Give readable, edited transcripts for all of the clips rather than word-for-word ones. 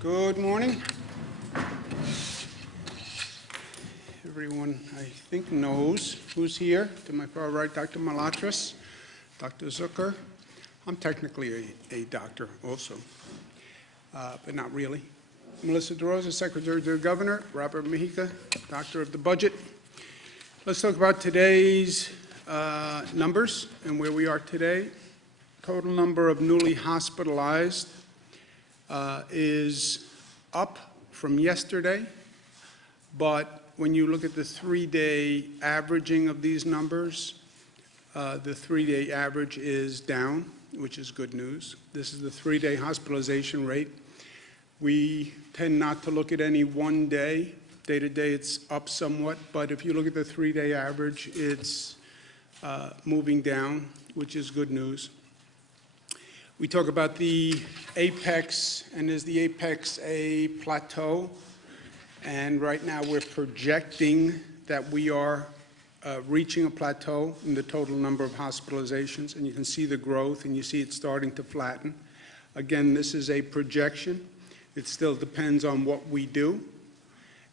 Good morning. Everyone, I think, knows who's here. To my far right, Dr. Malatras, Dr. Zucker. I'm technically a doctor also, but not really. Melissa DeRosa, Secretary to the Governor. Robert Mejica, Doctor of the Budget. Let's talk about today's numbers and where we are today. Total number of newly hospitalized is up from yesterday, but when you look at the three-day averaging of these numbers, the three-day average is down, which is good news. This is the three-day hospitalization rate. We tend not to look at any one day. Day to day, it's up somewhat, but if you look at the three-day average, it's moving down, which is good news. We talk about the apex, and is the apex a plateau? And right now we're projecting that we are reaching a plateau in the total number of hospitalizations, and you can see the growth, and you see it starting to flatten. Again, this is a projection. It still depends on what we do,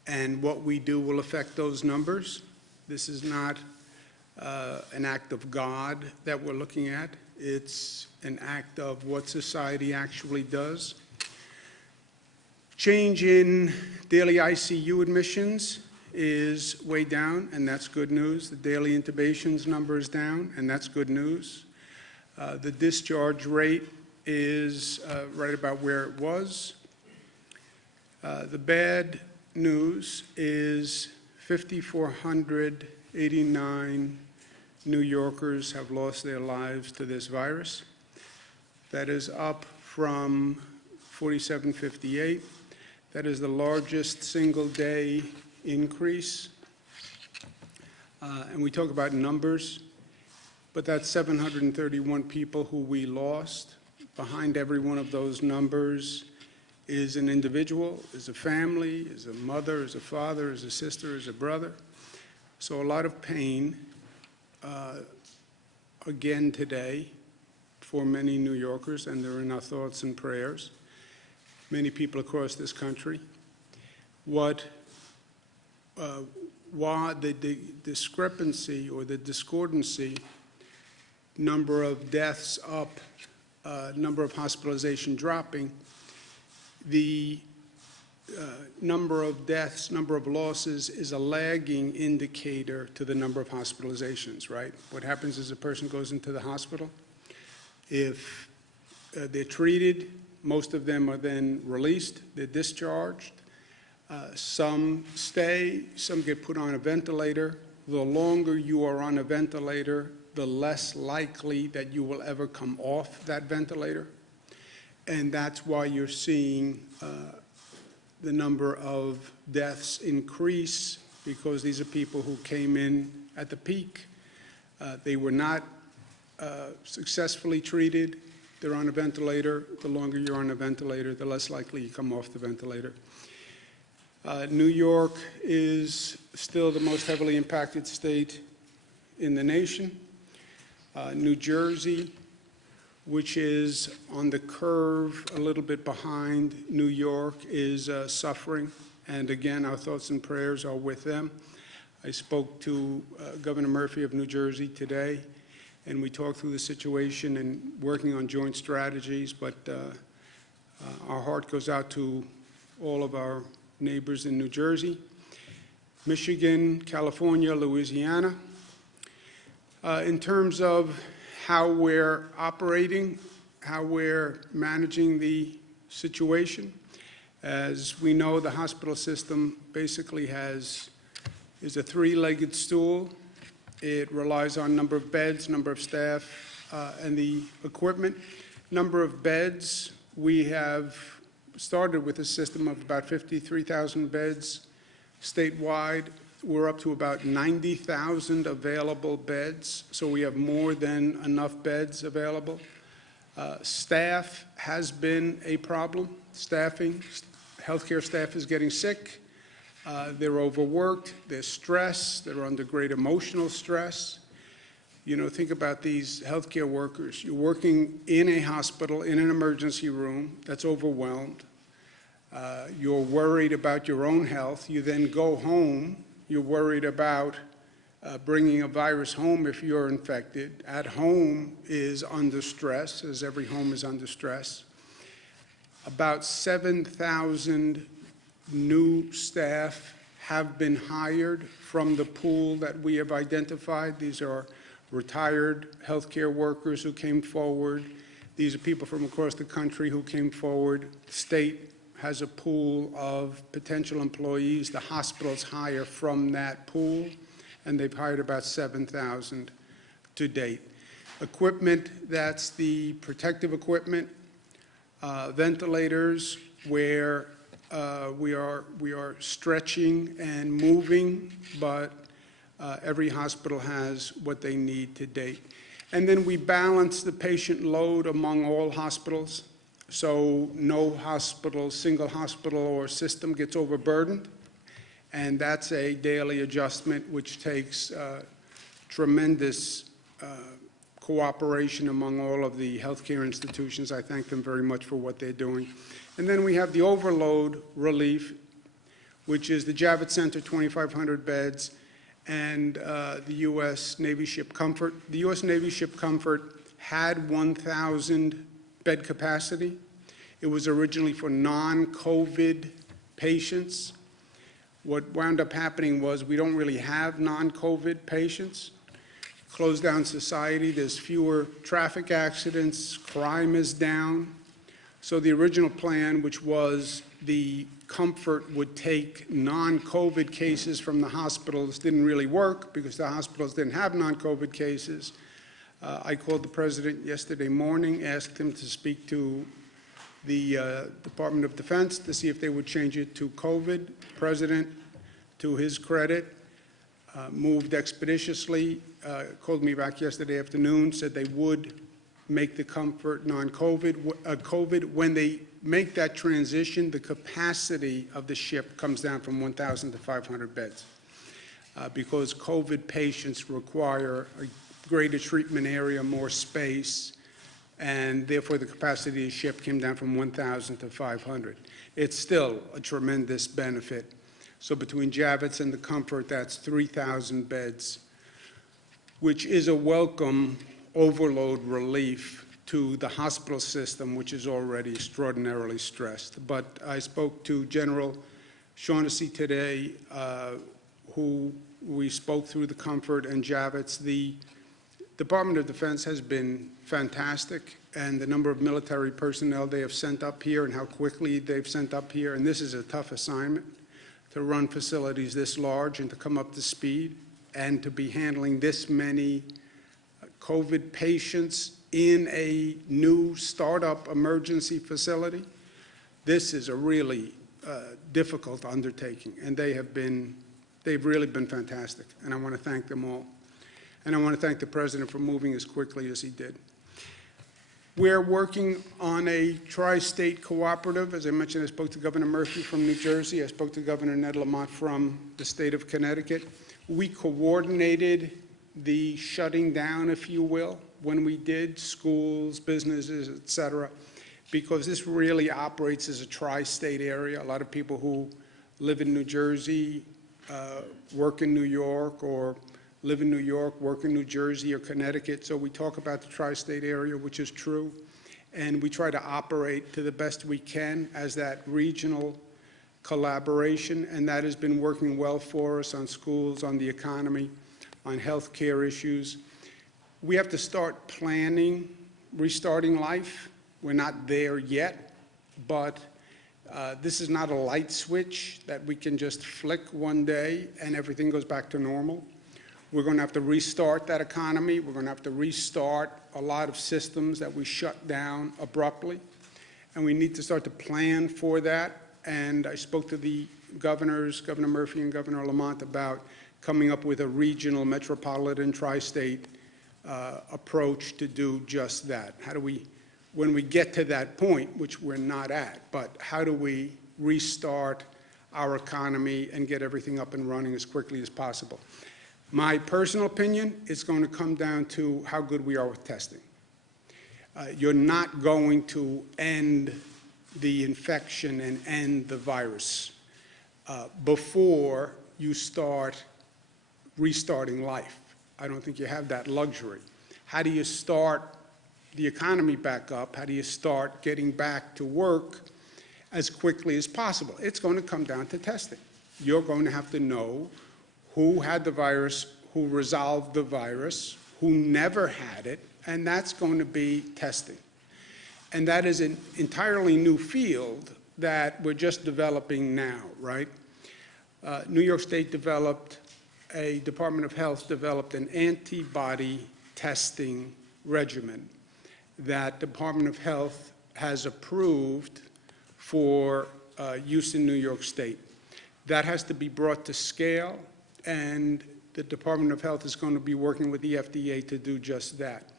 and what we do will affect those numbers. This is not an act of God that we're looking at. It's an act of what society actually does. Change in daily ICU admissions is way down, and that's good news. The daily intubations number is down, and that's good news. The discharge rate is right about where it was. The bad news is 5,489 New Yorkers have lost their lives to this virus. That is up from 4,758. That is the largest single-day increase. And we talk about numbers, but that's 731 people who we lost. Behind every one of those numbers is an individual, is a family, is a mother, is a father, is a sister, is a brother. So a lot of pain. Again today for many New Yorkers, and they're in our thoughts and prayers, many people across this country. Why the discrepancy or the discordancy, number of deaths up, number of hospitalization dropping, the number of deaths, number of losses is a lagging indicator to the number of hospitalizations, right? What happens is a person goes into the hospital. If they're treated, most of them are then released, they're discharged. Some stay, some get put on a ventilator. The longer you are on a ventilator, the less likely that you will ever come off that ventilator. And that's why you're seeing the number of deaths increase, because these are people who came in at the peak. They were not successfully treated. They're on a ventilator. The longer you're on a ventilator, the less likely you come off the ventilator. New York is still the most heavily impacted state in the nation. New Jersey, which is on the curve a little bit behind New York, is suffering. And again, our thoughts and prayers are with them. I spoke to Governor Murphy of New Jersey today, and we talked through the situation and working on joint strategies, but our heart goes out to all of our neighbors in New Jersey, Michigan, California, Louisiana. In terms of how we're operating, how we're managing the situation. As we know, the hospital system basically is a three-legged stool. It relies on number of beds, number of staff, and the equipment. Number of beds, we have started with a system of about 53,000 beds statewide. We're up to about 90,000 available beds, so we have more than enough beds available. Staff has been a problem. Staffing, healthcare staff is getting sick. They're overworked, they're stressed, they're under great emotional stress. You know, think about these healthcare workers. You're working in a hospital, in an emergency room that's overwhelmed. You're worried about your own health. You then go home. You're worried about bringing a virus home if you're infected. At home is under stress, as every home is under stress. About 7,000 new staff have been hired from the pool that we have identified. These are retired healthcare workers who came forward. These are people from across the country who came forward. The state has a pool of potential employees. The hospitals hire from that pool, and they've hired about 7,000 to date. Equipment, that's the protective equipment, ventilators, where we are stretching and moving, but every hospital has what they need to date. And then we balance the patient load among all hospitals, so no hospital, single hospital or system gets overburdened. And that's a daily adjustment which takes tremendous cooperation among all of the healthcare institutions. I thank them very much for what they're doing. And then we have the overload relief, which is the Javits Center, 2,500 beds, and the U.S. Navy Ship Comfort. The U.S. Navy Ship Comfort had 1,000 bed capacity. It was originally for non-COVID patients. What wound up happening was we don't really have non-COVID patients. Closed down society, there's fewer traffic accidents, crime is down. So the original plan, which was the Comfort would take non-COVID cases from the hospitals, didn't really work because the hospitals didn't have non-COVID cases. I called the president yesterday morning, asked him to speak to the Department of Defense to see if they would change it to COVID. The president, to his credit, moved expeditiously, called me back yesterday afternoon, said they would make the Comfort non-COVID. COVID. When they make that transition, the capacity of the ship comes down from 1,000 to 500 beds because COVID patients require a greater treatment area, more space, and therefore the capacity of the ship came down from 1,000 to 500. It's still a tremendous benefit. So between Javits and the Comfort, that's 3,000 beds, which is a welcome overload relief to the hospital system, which is already extraordinarily stressed. But I spoke to General Shaughnessy today, who we spoke through the Comfort and Javits. The Department of Defense has been fantastic, and the number of military personnel they have sent up here and how quickly they've sent up here, and this is a tough assignment, to run facilities this large and to come up to speed and to be handling this many COVID patients in a new startup emergency facility. This is a really difficult undertaking, and they've really been fantastic, and I want to thank them all. And I want to thank the President for moving as quickly as he did. We're working on a tri-state cooperative. As I mentioned, I spoke to Governor Murphy from New Jersey. I spoke to Governor Ned Lamont from the state of Connecticut. We coordinated the shutting down, if you will, when we did schools, businesses, et cetera, because this really operates as a tri-state area. A lot of people who live in New Jersey, work in New York, or live in New York, work in New Jersey or Connecticut. So we talk about the tri-state area, which is true, and we try to operate to the best we can as that regional collaboration, and that has been working well for us on schools, on the economy, on health care issues. We have to start planning, restarting life. We're not there yet, but this is not a light switch that we can just flick one day and everything goes back to normal. We're going to have to restart that economy. We're going to have to restart a lot of systems that we shut down abruptly, and we need to start to plan for that. And I spoke to the governors, Governor Murphy and Governor Lamont, about coming up with a regional, metropolitan, tri-state approach to do just that. How do we, when we get to that point, which we're not at, but how do we restart our economy and get everything up and running as quickly as possible? My personal opinion, it's going to come down to how good we are with testing. You're not going to end the infection and end the virus before you start restarting life. I don't think you have that luxury. How do you start the economy back up? How do you start getting back to work as quickly as possible? It's going to come down to testing. You're going to have to know who had the virus, who resolved the virus, who never had it, and that's going to be testing. And that is an entirely new field that we're just developing now, right? New York State developed, a Department of Health developed an antibody testing regimen that Department of Health has approved for use in New York State. That has to be brought to scale, and the Department of Health is going to be working with the FDA to do just that.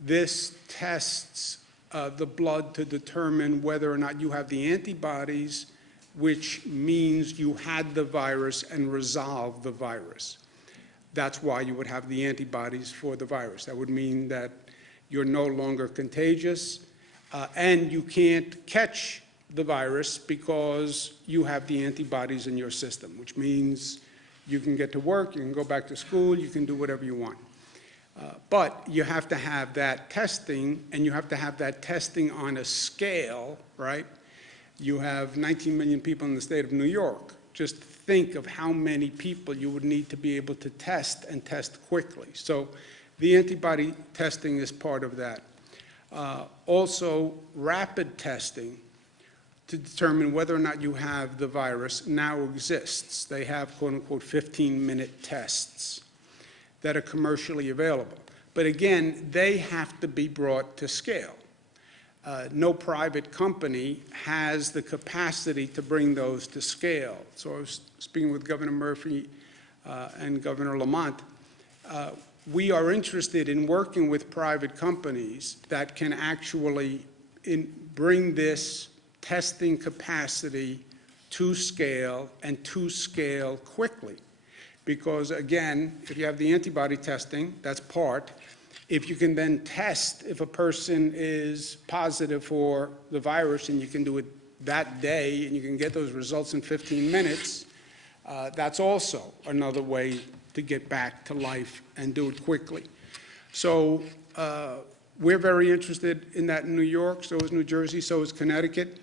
This tests the blood to determine whether or not you have the antibodies, which means you had the virus and resolved the virus. That's why you would have the antibodies for the virus. That would mean that you're no longer contagious, and you can't catch the virus because you have the antibodies in your system, which means you can get to work, you can go back to school, you can do whatever you want. But you have to have that testing, and you have to have that testing on a scale, right? You have 19 million people in the state of New York. Just think of how many people you would need to be able to test and test quickly. So the antibody testing is part of that. Also, rapid testing to determine whether or not you have the virus now exists. They have, quote unquote, 15-minute tests that are commercially available. But again, they have to be brought to scale. No private company has the capacity to bring those to scale. So I was speaking with Governor Murphy and Governor Lamont. We are interested in working with private companies that can actually bring this testing capacity to scale, and to scale quickly. Because again, if you have the antibody testing, that's part. If you can then test if a person is positive for the virus, and you can do it that day, and you can get those results in 15 minutes, that's also another way to get back to life and do it quickly. So we're very interested in that in New York, so is New Jersey, so is Connecticut.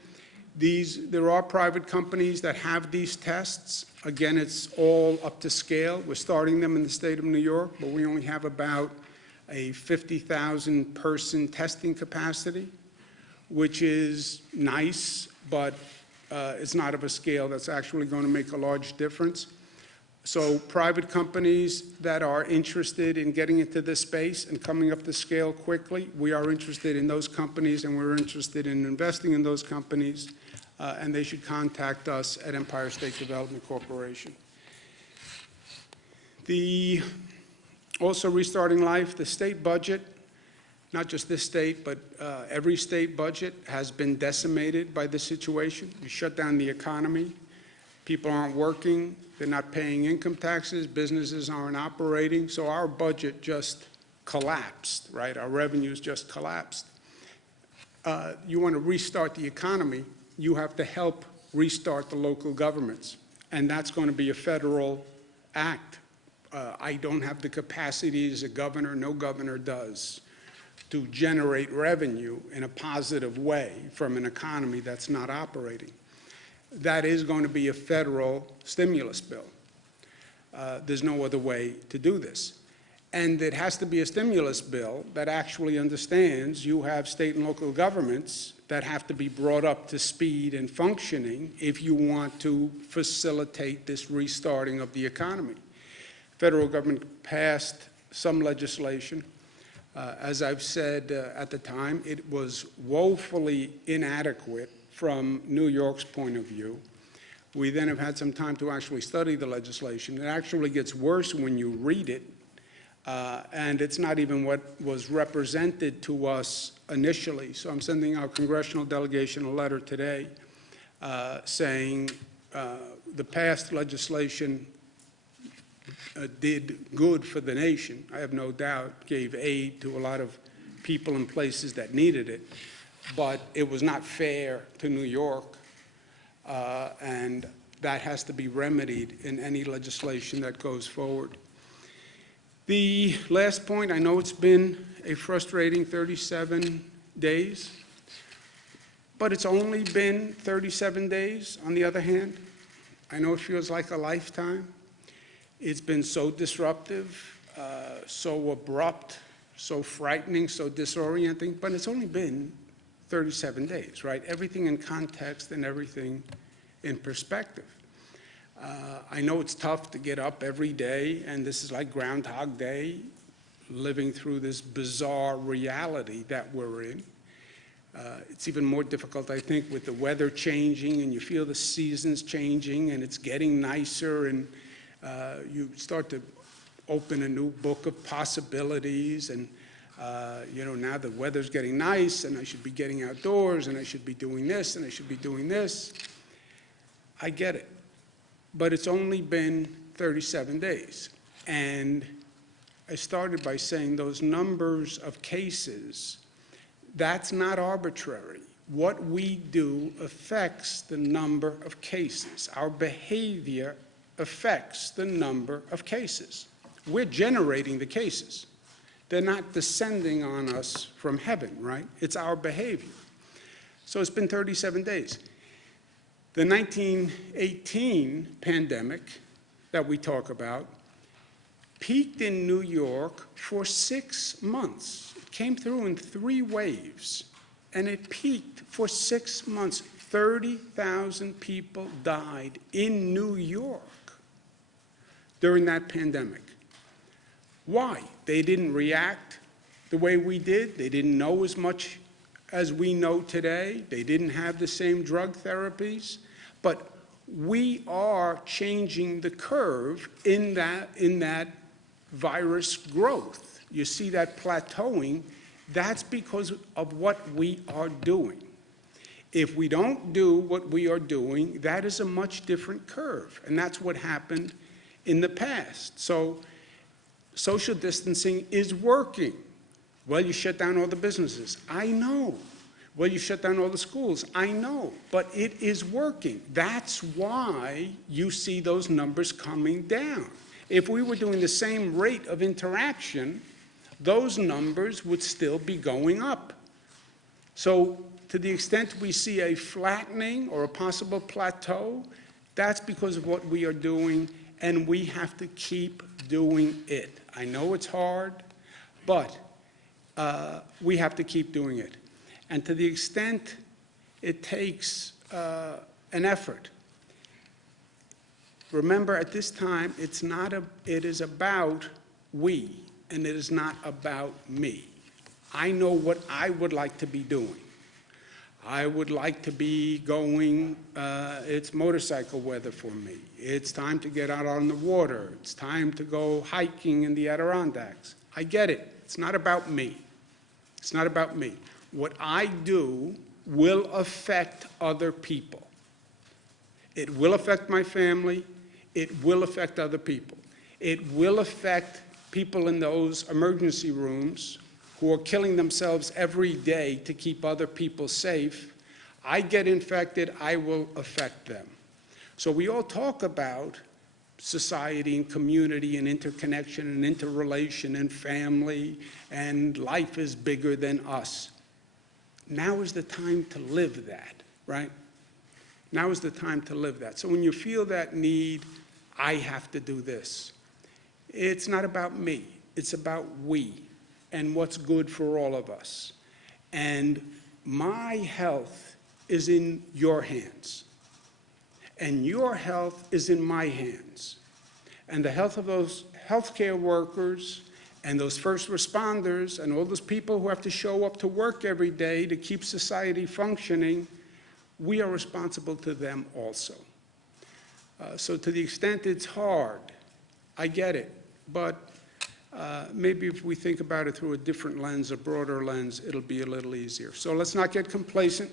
There are private companies that have these tests. Again, it's all up to scale. We're starting them in the state of New York, but we only have about a 50,000 person testing capacity, which is nice, but it's not of a scale that's actually going to make a large difference. So private companies that are interested in getting into this space and coming up to scale quickly, we are interested in those companies, and we're interested in investing in those companies, and they should contact us at Empire State Development Corporation. Also restarting life, the state budget, not just this state, but every state budget has been decimated by this situation. You shut down the economy, people aren't working, they're not paying income taxes, businesses aren't operating, so our budget just collapsed, right? Our revenues just collapsed. You want to restart the economy, you have to help restart the local governments, and that's going to be a federal act. I don't have the capacity as a governor, no governor does, to generate revenue in a positive way from an economy that's not operating. That is going to be a federal stimulus bill. There's no other way to do this. And it has to be a stimulus bill that actually understands you have state and local governments that have to be brought up to speed and functioning if you want to facilitate this restarting of the economy. Federal government passed some legislation. As I've said at the time, it was woefully inadequate from New York's point of view. We then have had some time to actually study the legislation. It actually gets worse when you read it, and it's not even what was represented to us initially. So I'm sending our congressional delegation a letter today saying the past legislation did good for the nation, I have no doubt, gave aid to a lot of people in places that needed it. but it was not fair to New York, and that has to be remedied in any legislation that goes forward. The last point, I know it's been a frustrating 37 days, but it's only been 37 days on the other hand. I know it feels like a lifetime. It's been so disruptive, so abrupt, so frightening, so disorienting, but it's only been 37 days, right? Everything in context and everything in perspective. I know it's tough to get up every day, and this is like Groundhog Day, living through this bizarre reality that we're in. It's even more difficult, I think, with the weather changing, and you feel the seasons changing, and it's getting nicer, and you start to open a new book of possibilities, and now the weather's getting nice, and I should be getting outdoors, and I should be doing this, and I should be doing this. I get it. But it's only been 37 days. And I started by saying those numbers of cases, that's not arbitrary. What we do affects the number of cases. Our behavior affects the number of cases. We're generating the cases. They're not descending on us from heaven, right? It's our behavior. So it's been 37 days. The 1918 pandemic that we talk about peaked in New York for 6 months. It came through in 3 waves, and it peaked for 6 months. 30,000 people died in New York during that pandemic. Why? They didn't react the way we did. They didn't know as much as we know today. They didn't have the same drug therapies. But we are changing the curve in that virus growth. You see that plateauing. That's because of what we are doing. If we don't do what we are doing, that is a much different curve. And that's what happened in the past. So social distancing is working. Well, you shut down all the businesses. I know. Well, you shut down all the schools. I know. But it is working. That's why you see those numbers coming down. If we were doing the same rate of interaction, those numbers would still be going up. So to the extent we see a flattening or a possible plateau, that's because of what we are doing, and we have to keep doing it. I know it's hard, but we have to keep doing it. And to the extent it takes an effort, remember at this time, it is about we, and it is not about me. I know what I would like to be doing. I would like to be going, it's motorcycle weather for me. It's time to get out on the water. It's time to go hiking in the Adirondacks. I get it. It's not about me. It's not about me. What I do will affect other people. It will affect my family. It will affect other people. It will affect people in those emergency rooms who are killing themselves every day to keep other people safe. I get infected, I will affect them. So we all talk about society and community and interconnection and interrelation and family, and life is bigger than us. Now is the time to live that, right? Now is the time to live that. So when you feel that need, I have to do this. It's not about me, it's about we and what's good for all of us. And my health is in your hands. And your health is in my hands. And the health of those healthcare workers and those first responders and all those people who have to show up to work every day to keep society functioning, we are responsible to them also. So to the extent it's hard, I get it. But maybe if we think about it through a different lens, a broader lens, it'll be a little easier. So let's not get complacent.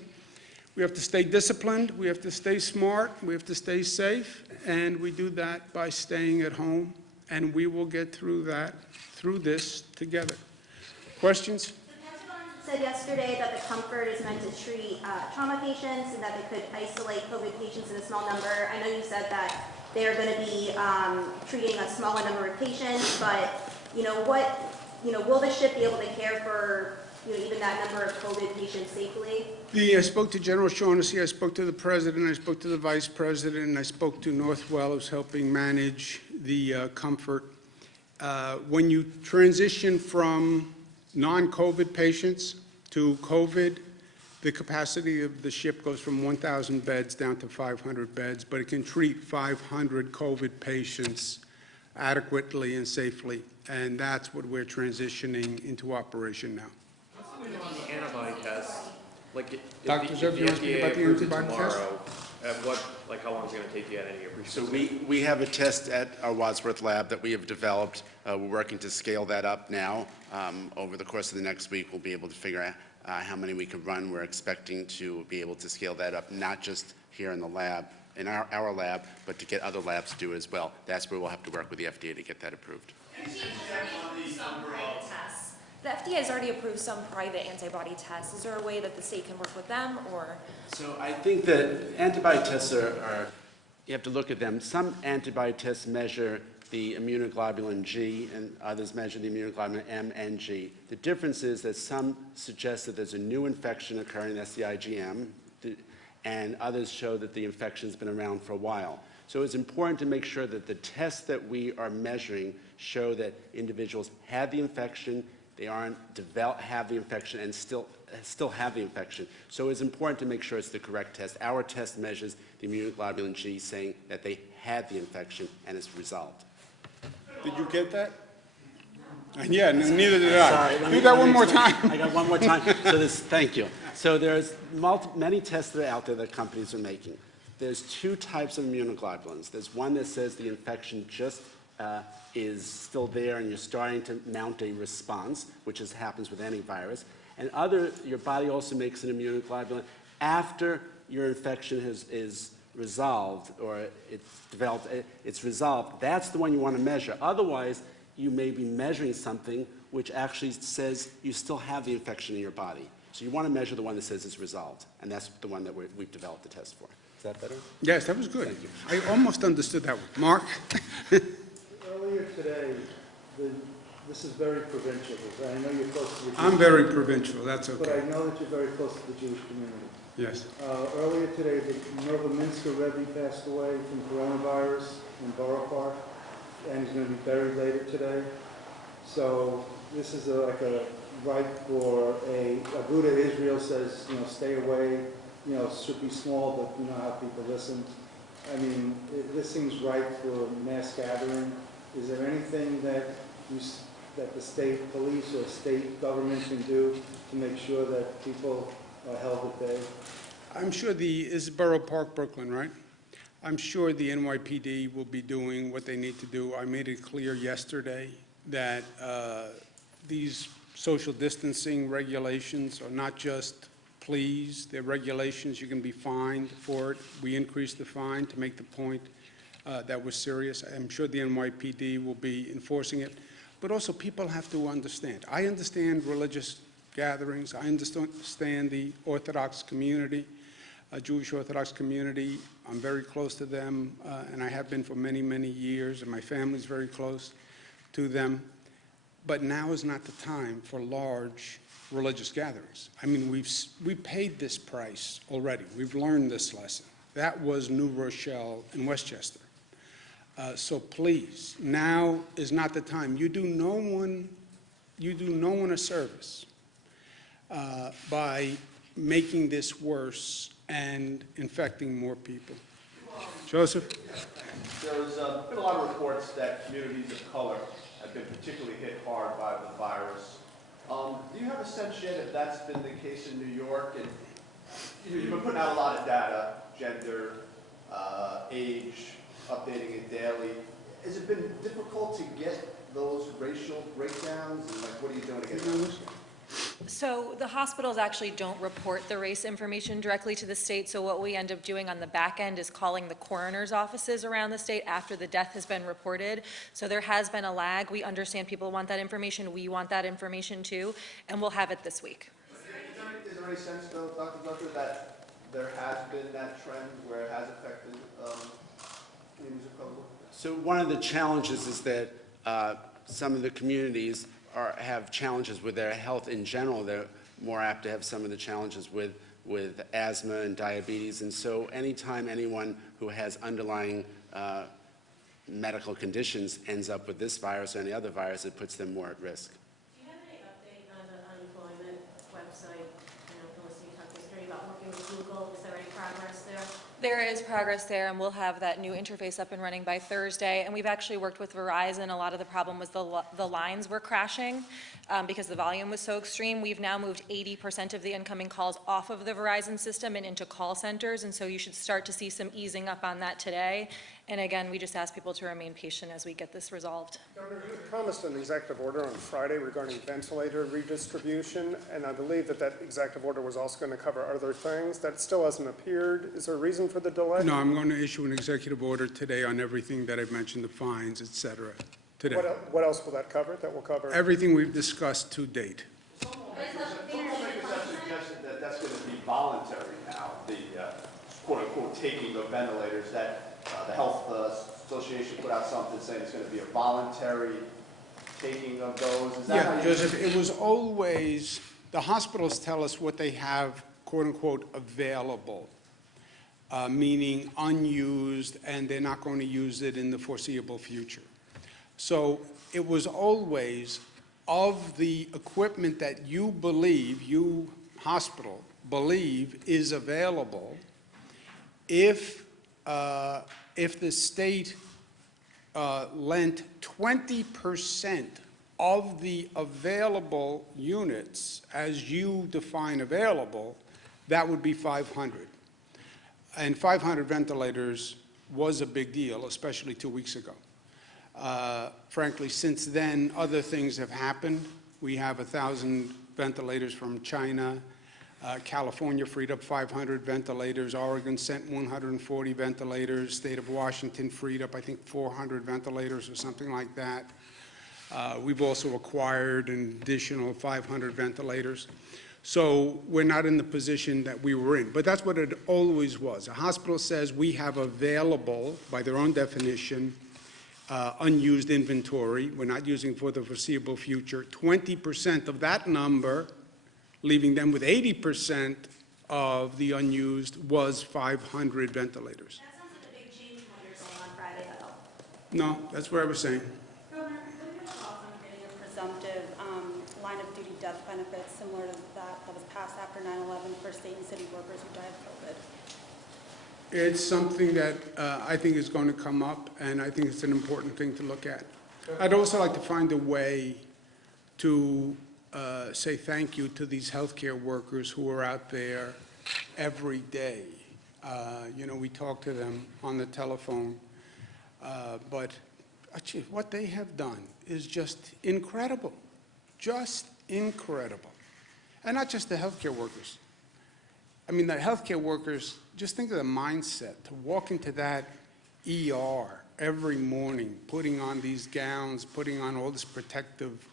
We have to stay disciplined, we have to stay smart, we have to stay safe, and we do that by staying at home, and we will get through this together. Questions? The Pentagon said yesterday that the Comfort is meant to treat trauma patients and that they could isolate COVID patients in a small number. I know you said that they are going to be treating a smaller number of patients, but will the ship be able to care for even that number of COVID patients safely? I spoke to General Shaughnessy, I spoke to the President, I spoke to the Vice President, and I spoke to Northwell, who's helping manage the Comfort. When you transition from non-COVID patients to COVID, the capacity of the ship goes from 1,000 beds down to 500 beds, but it can treat 500 COVID patients adequately and safely, and that's what we're transitioning into operation now. On the antibody test, like if Dr. the Zerbe, you want to speak FDA about the approves it antibody test? tomorrow, how long is it going to take you at any approval? So we have a test at our Wadsworth lab that we have developed. We're working to scale that up now. Over the course of the next week, we'll be able to figure out how many we could run. We're expecting to be able to scale that up, not just here in the lab, in our lab, but to get other labs to do it as well. That's where we'll have to work with the FDA to get that approved. The FDA has already approved some private antibody tests. Is there a way that the state can work with them, or? So I think that antibody tests are you have to look at them. Some antibody tests measure the immunoglobulin G, and others measure the immunoglobulin M and G. The difference is that some suggest that there's a new infection occurring, that's the IgM, and others show that the infection's been around for a while. So it's important to make sure that the tests that we are measuring show that individuals had the infection, they have the infection, and still have the infection. So it's important to make sure it's the correct test. Our test measures the immunoglobulin G, saying that they had the infection and it's resolved. Did you get that? Yeah, no, neither did I. Sorry, Do that one more time. I got one more time. Thank you. So there's many tests that are out there that companies are making. There's two types of immunoglobulins. There's one that says the infection just is still there and you're starting to mount a response, which happens with any virus. And your body also makes an immunoglobulin after your infection is resolved, or it's resolved. That's the one you want to measure. Otherwise, you may be measuring something which actually says you still have the infection in your body. So you want to measure the one that says it's resolved, and that's the one that we've developed the test for. Is that better? Yes, that was good. Thank you. I almost understood that one. Mark? Earlier today, this is very provincial. I know you're close to the Jewish I'm very provincial, that's But I okay. know that you're very close to the Jewish community. Yes. Earlier Today, the Novominsker Rebbe passed away from coronavirus in Borough Park, and he's going to be buried later today. So this is like a right for a Buddha Israel says, stay away, it should be small, but you know how people listen. I mean, this seems right for mass gathering. Is there anything that the state police or state government can do to make sure that people are held at bay? I'm sure is Borough Park, Brooklyn, right? I'm sure the NYPD will be doing what they need to do. I made it clear yesterday that these social distancing regulations are not just pleas, they're regulations. You can be fined for it. We increased the fine to make the point that was serious. I'm sure the NYPD will be enforcing it. But also people have to understand. I understand religious gatherings. I understand the Orthodox community, Jewish Orthodox community. I'm very close to them, and I have been for many, many years, and my family's very close to them. But now is not the time for large religious gatherings. I mean, we paid this price already. We've learned this lesson. That was New Rochelle and Westchester. So please, now is not the time. You do no one a service by making this worse and infecting more people. Joseph? There's been a lot of reports that communities of color have been particularly hit hard by the virus. Do you have a sense yet if that's been the case in New York? And you've been putting out a lot of data, gender, age, updating it daily. Has it been difficult to get those racial breakdowns? And what are you doing to get those? So the hospitals actually don't report the race information directly to the state, so what we end up doing on the back end is calling the coroner's offices around the state after the death has been reported. So there has been a lag. We understand people want that information. We want that information too, and we'll have it this week. is there any sense though, Dr. Zucker, that there has been that trend where it has affected communities of color? So one of the challenges is that some of the communities have challenges with their health in general. They're more apt to have some of the challenges with asthma and diabetes. And so anytime anyone who has underlying medical conditions ends up with this virus or any other virus, it puts them more at risk. Do you have any update on the unemployment website? I know Felicity talked yesterday about working with Google. Is there any progress there? There is progress there, and we'll have that new interface up and running by Thursday. And we've actually worked with Verizon. A lot of the problem was the lines were crashing because the volume was so extreme. We've now moved 80% of the incoming calls off of the Verizon system and into call centers, and so you should start to see some easing up on that today. And again, we just ask people to remain patient as we get this resolved. Governor, you promised an executive order on Friday regarding ventilator redistribution, and I believe that that executive order was also going to cover other things. That still hasn't appeared. Is there a reason for the delay? No, I'm going to issue an executive order today on everything that I've mentioned, the fines, et cetera, today. What else will that cover? That will cover? Everything we've discussed to date. Some lawmakers have suggested that that's going to be voluntary now, the quote-unquote taking of ventilators, that the Health Association put out something saying it's going to be a voluntary taking of those. Is that how Yeah, you... Joseph, it was always, the hospitals tell us what they have, quote-unquote, available, meaning unused, and they're not going to use it in the foreseeable future. So it was always, of the equipment that you believe, you hospital believe is available, if the state lent 20% of the available units, as you define available, that would be 500. And 500 ventilators was a big deal, especially 2 weeks ago. Frankly, since then, other things have happened. We have 1,000 ventilators from China. California freed up 500 ventilators. Oregon sent 140 ventilators. State of Washington freed up, I think, 400 ventilators or something like that. We've also acquired an additional 500 ventilators. So we're not in the position that we were in. But that's what it always was. A hospital says we have available, by their own definition, unused inventory. We're not using for the foreseeable future. 20% of that number, leaving them with 80% of the unused, was 500 ventilators. That sounds like a big change from what you were saying on Friday, though. No, that's what I was saying. Governor, what are your thoughts on getting a presumptive line of duty death benefits similar to that was passed after 9/11 for state and city workers who died of COVID? It's something that I think is going to come up, and I think it's an important thing to look at. I'd also like to find a way to say thank you to these healthcare workers who are out there every day. We talk to them on the telephone, but actually what they have done is just incredible, And not just the healthcare workers. I mean, the healthcare workers, just think of the mindset to walk into that ER every morning, putting on these gowns, putting on all this protective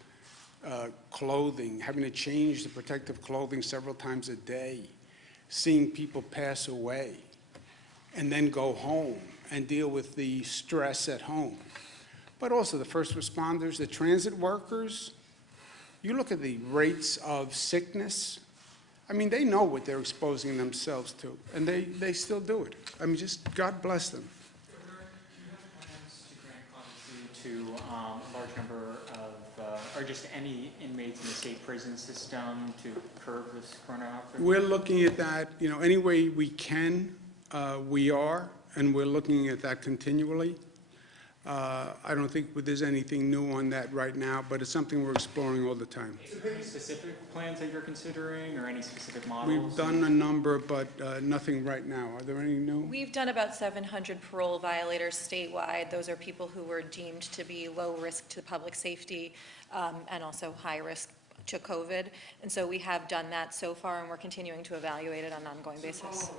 clothing, having to change the protective clothing several times a day, seeing people pass away, and then go home and deal with the stress at home. But also the first responders, the transit workers. You look at the rates of sickness. I mean, they know what they're exposing themselves to, and they still do it. I mean, just God bless them. Governor, do you have plans to grant clemency to a large number of, or just any inmates in the state prison system to curb this corona outbreak? We're looking at that, any way we can, we are, and we're looking at that continually. I don't think there's anything new on that right now, but it's something we're exploring all the time. Is there any specific plans that you're considering or any specific models? We've done a number, but nothing right now. Are there any new? We've done about 700 parole violators statewide. Those are people who were deemed to be low risk to public safety and also high risk to COVID. And so we have done that so far, and we're continuing to evaluate it on an ongoing basis.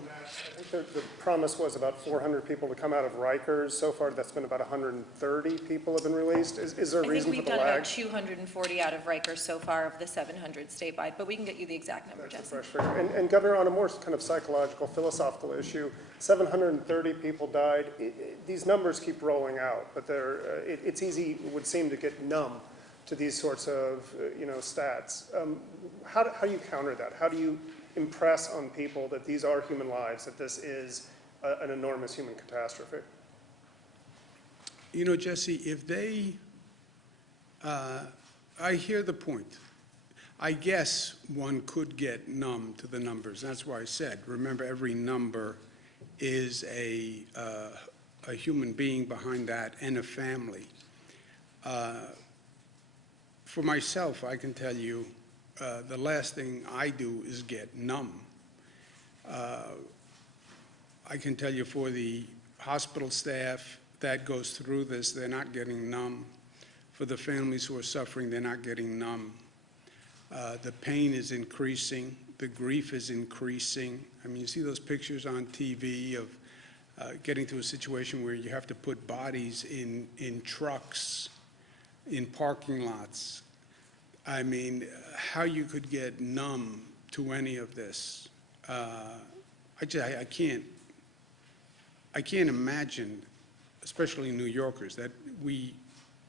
I think the promise was about 400 people to come out of Rikers. So far, that's been about 130 people have been released. Is there a I think reason for we've the done lag? about 240 out of Rikers so far of the 700 statewide, but we can get you the exact number, That's a Jesse. fresh figure. And Governor, on a more kind of psychological, philosophical issue, 730 people died. These numbers keep rolling out, but it's easy, it would seem, to get numb to these sorts of, stats. How do you counter that? How do you impress on people that these are human lives, that this is an enormous human catastrophe? You know, Jesse, if they, I hear the point. I guess one could get numb to the numbers. That's why I said, remember, every number is a human being behind that and a family. For myself, I can tell you, the last thing I do is get numb. I can tell you for the hospital staff that goes through this, they're not getting numb. For the families who are suffering, they're not getting numb. The pain is increasing, the grief is increasing. I mean, you see those pictures on TV of getting to a situation where you have to put bodies in trucks, in parking lots. I mean, how you could get numb to any of this, I can't imagine, especially New Yorkers, that we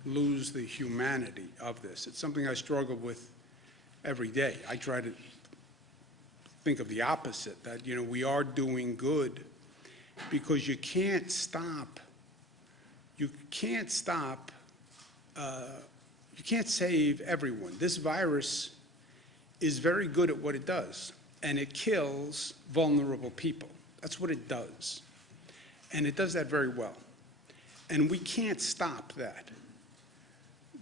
lose the humanity of this. It's something I struggle with every day. I try to think of the opposite, that, we are doing good, because you can't stop, you can't save everyone. This virus is very good at what it does, and it kills vulnerable people. That's what it does. And it does that very well. And we can't stop that.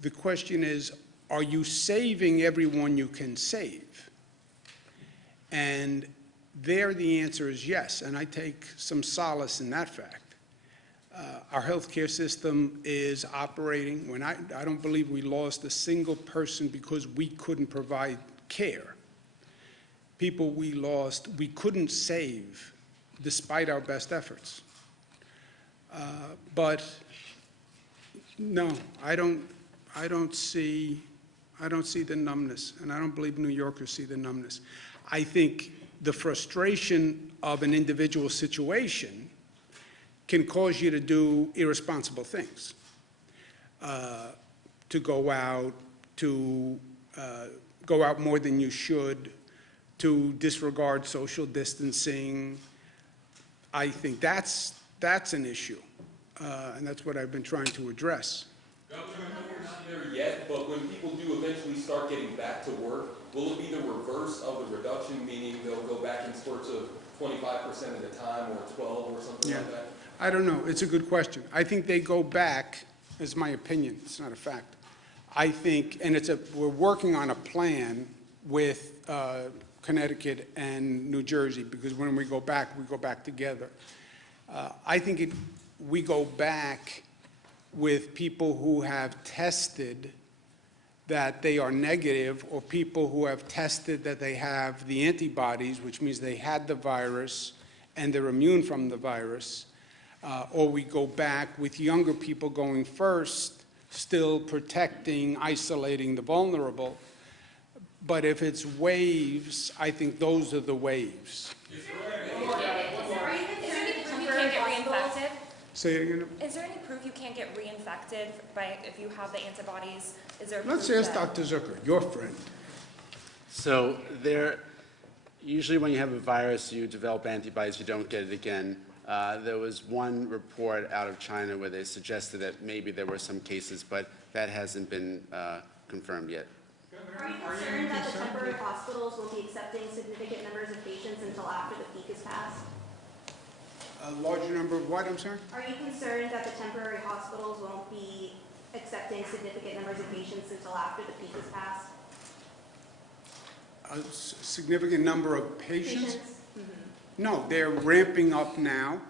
The question is, are you saving everyone you can save? And there the answer is yes, and I take some solace in that fact. Our healthcare system is operating. I don't believe we lost a single person because we couldn't provide care. People we lost, we couldn't save despite our best efforts. But no, I don't see the numbness, and I don't believe New Yorkers see the numbness. I think the frustration of an individual situation can cause you to do irresponsible things, to go out more than you should, to disregard social distancing. I think that's an issue, and that's what I've been trying to address. Governor, I know we're not there yet, but when people do eventually start getting back to work, will it be the reverse of the reduction, meaning they'll go back in spurts of 25% at a time, or 12, or something like that? I don't know. It's a good question. I think they go back, is my opinion. It's not a fact. I think, and we're working on a plan with Connecticut and New Jersey, because when we go back together. I think we go back with people who have tested that they are negative, or people who have tested that they have the antibodies, which means they had the virus and they're immune from the virus, or we go back with younger people going first, still protecting, isolating the vulnerable. But if it's waves, I think those are the waves. Is there any proof you can't get reinfected? Say it again. Is there any proof you can't get reinfected if you have the antibodies? Is there Let's proof ask that- Dr. Zucker, your friend. So usually when you have a virus, you develop antibodies, you don't get it again. There was one report out of China where they suggested that maybe there were some cases, but that hasn't been confirmed yet. Are you concerned that the temporary hospitals will be accepting significant numbers of patients until after the peak is passed? A larger number of what, I'm sorry? Are you concerned that the temporary hospitals won't be accepting significant numbers of patients until after the peak is passed? A significant number of patients? Mm-hmm. No, they're ramping up now.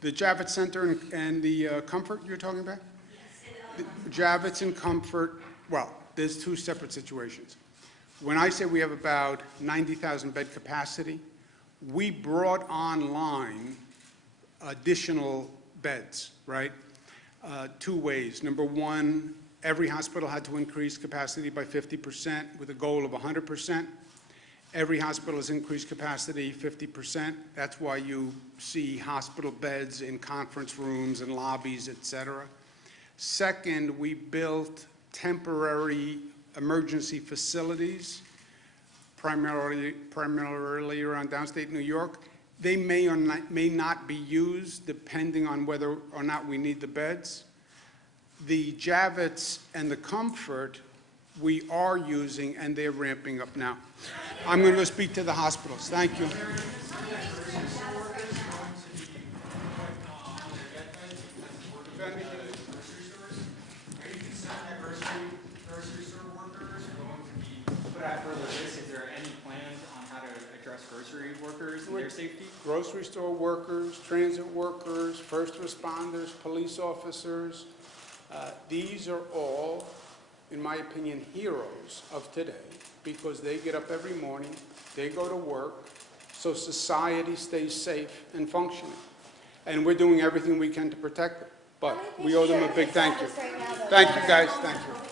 The Javits Center and the Comfort you're talking about? Yes. The Javits and Comfort, well, there's two separate situations. when I say we have about 90,000 bed capacity, we brought online additional beds, right? Two ways. Number one, every hospital had to increase capacity by 50% with a goal of 100%. Every hospital has increased capacity 50%. That's why you see hospital beds in conference rooms and lobbies, et cetera. Second, we built temporary emergency facilities, primarily around downstate New York. They may or may not be used depending on whether or not we need the beds. The Javits and the Comfort we are using, and they're ramping up now. I'm going to go speak to the hospitals. Thank you. Is there any plans on how to address grocery workers and their safety? Grocery store workers, transit workers, first responders, police officers. These are all, in my opinion, heroes of today because they get up every morning, they go to work, so society stays safe and functioning. And we're doing everything we can to protect them. But we owe them a big thank you. Thank you, guys. Thank you.